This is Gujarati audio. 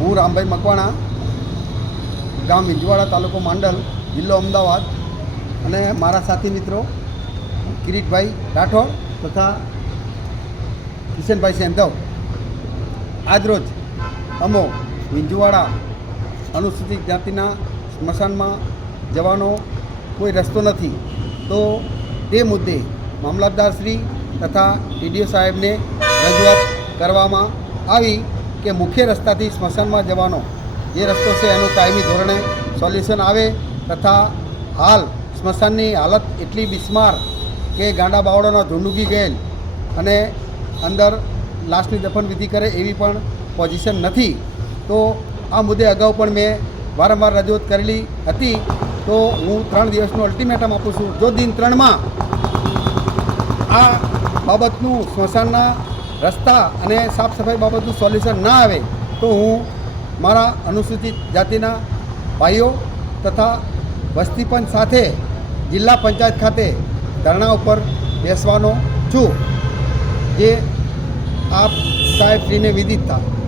હું રામભાઈ મકવાણા, ગામ વિંજવાડા તાલુકો માંડલ, જિલ્લો અમદાવાદ. અને મારા સાથી મિત્રો કિરીટભાઈ રાઠોડ તથા કિશનભાઈ સેમધવ. આજરોજ અમો વિંજવાડા અનુસૂચિત જ્ઞાતિના સ્મશાનમાં જવાનો કોઈ રસ્તો નથી. તો તે મુદ્દે મામલતદારશ્રી તથા ટીડીઓ સાહેબને રજૂઆત કરવામાં આવી. કે મુખ્ય રસ્તાથી સ્મશાનમાં જવાનો જે રસ્તો છે એનું કાયમી ધોરણે સોલ્યુશન આવે તથા હાલ સ્મશાનની હાલત એટલી બિસ્માર કે ગાંડા બાવળોના ધૂંડુકી ગયેલ અને અંદર લાશની દફન વિધિ કરે એવી પણ પોઝિશન નથી. તો આ મુદ્દે અગાઉ પણ મેં વારંવાર રજૂઆત કરેલી હતી. તો હું ત્રણ દિવસનું અલ્ટિમેટમ આપું છું. જો દિન ત્રણમાં આ બાબતનું સ્મશાનના રસ્તા અને સાફ સફાઈ બાબતનું સોલ્યુશન ના આવે તો હું મારા અનુસૂચિત જાતિના ભાઈઓ તથા વસ્તીપંચ સાથે જિલ્લા પંચાયત ખાતે ધરણા ઉપર બેસવાનો છું. જે આપ સાહેબશ્રીને વિદિત થાય